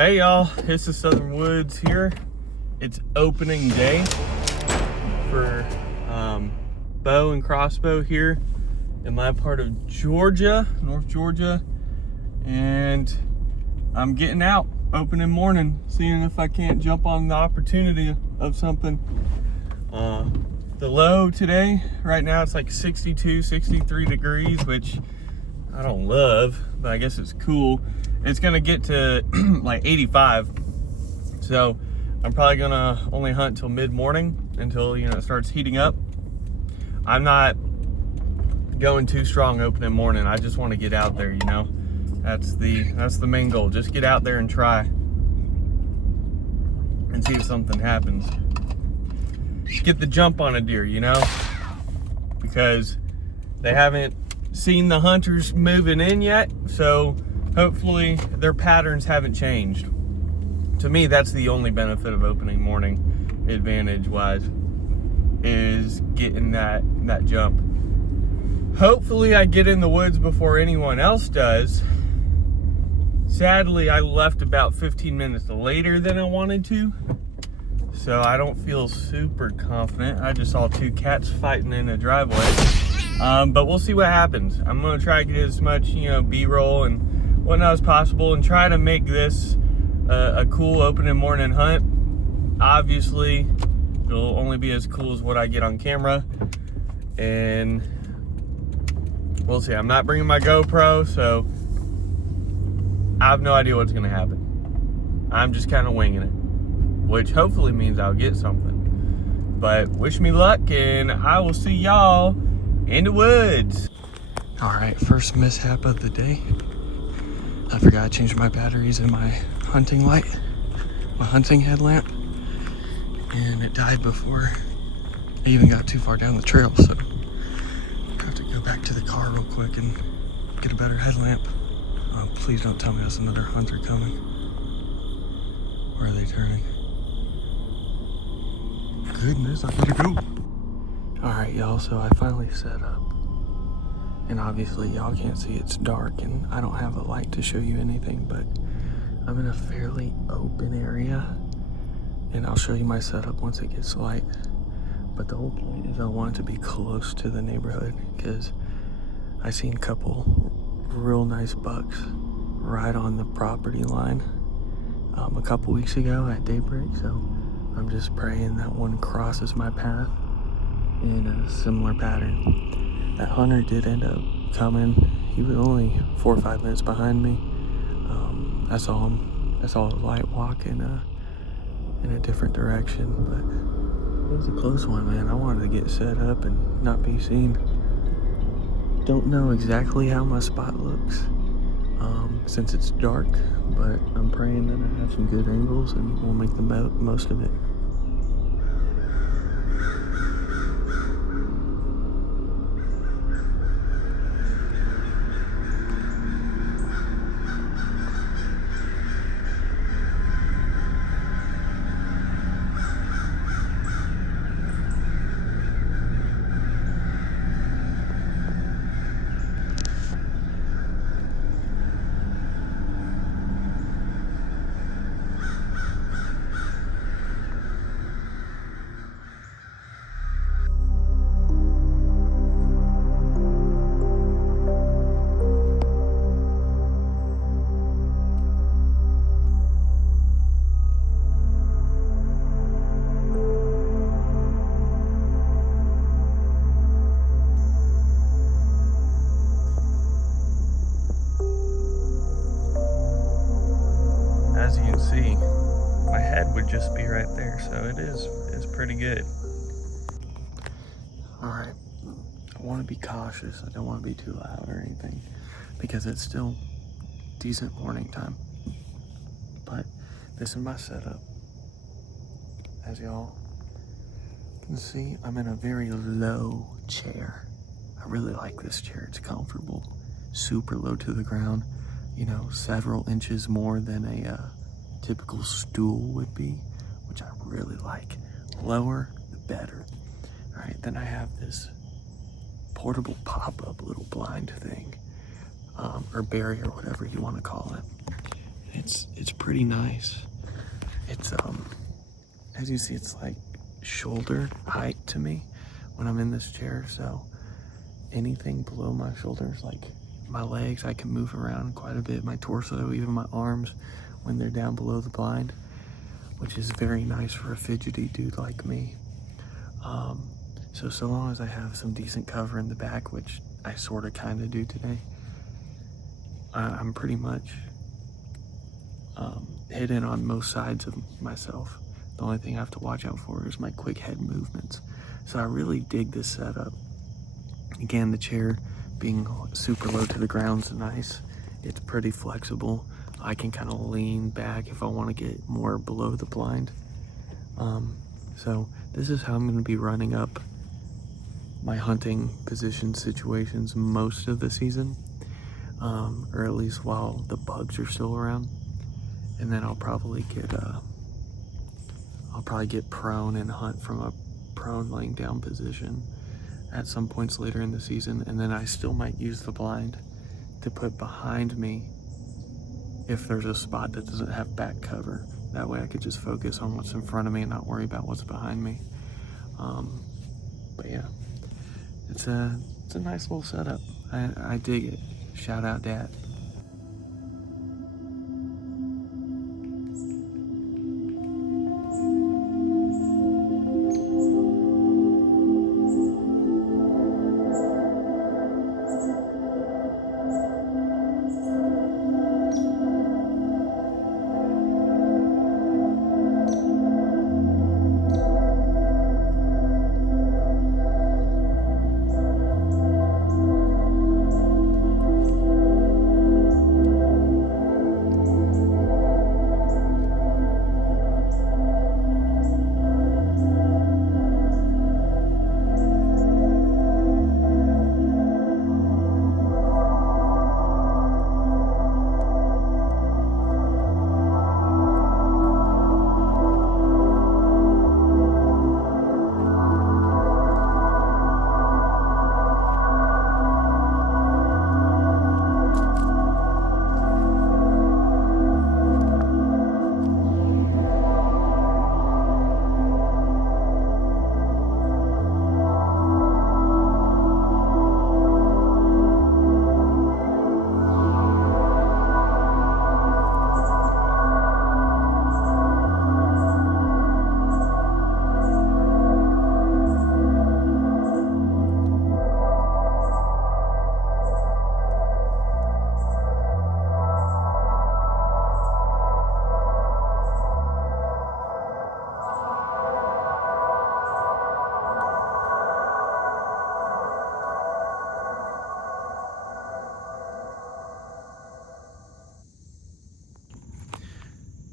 Hey y'all, it's the Southern Woods here. It's opening day for bow and crossbow here in my part of Georgia, North Georgia. And I'm getting out, opening morning, seeing if I can't jump on the opportunity of something. The low today, right now it's like 62, 63 degrees, which I don't love, but I guess it's cool. It's gonna get to like 85. So I'm probably gonna only hunt till mid-morning until, you know, it starts heating up. I'm not going too strong opening morning. I just want to get out there, you know. That's the main goal. Just get out there and try and see if something happens. Get the jump on a deer, you know, because they haven't seen the hunters moving in yet, so hopefully their patterns haven't changed. To me, that's the only benefit of opening morning, advantage wise, is getting that jump. Hopefully I get in the woods before anyone else does. Sadly, I left about 15 minutes later than I wanted to, so I don't feel super confident. I just saw two cats fighting in a driveway. But we'll see what happens. I'm gonna try to get as much, you know, B-roll and whatnot as possible and try to make this a cool opening morning hunt. Obviously, it'll only be as cool as what I get on camera, and we'll see. I'm not bringing my GoPro, so I have no idea what's gonna happen. I'm just kind of winging it, which hopefully means I'll get something. But wish me luck, and I will see y'all in the woods. All right, first mishap of the day. I forgot to change my batteries in my hunting light, my hunting headlamp, and it died before I even got too far down the trail, so I have to go back to the car real quick and get a better headlamp. Oh, please don't tell me there's another hunter coming. Where are they turning? Goodness, I gotta go. All right, y'all, so I finally set up. And obviously y'all can't see, it's dark and I don't have a light to show you anything, but I'm in a fairly open area and I'll show you my setup once it gets light. But the whole point is I want it to be close to the neighborhood because I seen a couple real nice bucks right on the property line a couple weeks ago at daybreak, so I'm just praying that one crosses my path in a similar pattern. That hunter did end up coming. He was only 4 or 5 minutes behind me. I saw him. I saw a light walk in a different direction, but it was a close one, man. I wanted to get set up and not be seen. Don't know exactly how my spot looks since it's dark, but I'm praying that I have some good angles and we'll make the most of it. As you can see, my head would just be right there, so it's pretty good. All right, I want to be cautious. I don't want to be too loud or anything because it's still decent morning time. But this is my setup. As y'all can see, I'm in a very low chair. I really like this chair. It's comfortable, super low to the ground. You know, several inches more than a typical stool would be, which I really like. Lower, the better. All right, then I have this portable pop-up little blind thing, or barrier, whatever you want to call it. It's pretty nice. It's as you see, it's like shoulder height to me when I'm in this chair. So anything below my shoulders, like my legs, I can move around quite a bit. My torso, even my arms, when they're down below the blind, which is very nice for a fidgety dude like me. So long as I have some decent cover in the back, which I sort of kind of do today, I'm pretty much hidden on most sides of myself. The only thing I have to watch out for is my quick head movements. So I really dig this setup. Again, the chair being super low to the ground is nice. It's pretty flexible. I can kind of lean back if I want to get more below the blind. So this is how I'm going to be running up my hunting position situations most of the season, or at least while the bugs are still around. And then I'll probably get prone and hunt from a prone laying down position at some points later in the season. And then I still might use the blind to put behind me if there's a spot that doesn't have back cover. That way I could just focus on what's in front of me and not worry about what's behind me. But yeah, it's a nice little setup. I dig it. Shout out, Dad.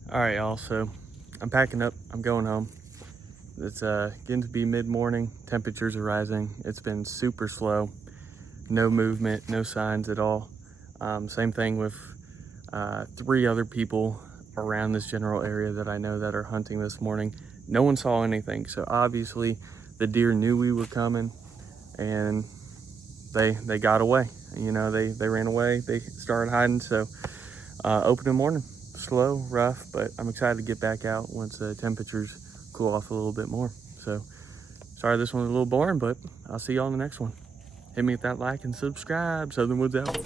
All right, y'all, so I'm packing up, I'm going home. It's getting to be mid-morning, temperatures are rising. It's been super slow, no movement, no signs at all. Same thing with 3 other people around this general area that I know that are hunting this morning. No one saw anything, so obviously the deer knew we were coming and they got away. You know, they ran away, they started hiding. So opening morning, slow, rough, but I'm excited to get back out once the temperatures cool off a little bit more. So sorry this one was a little boring, but I'll see y'all in the next one. Hit me with that like and subscribe. Southern Woods out.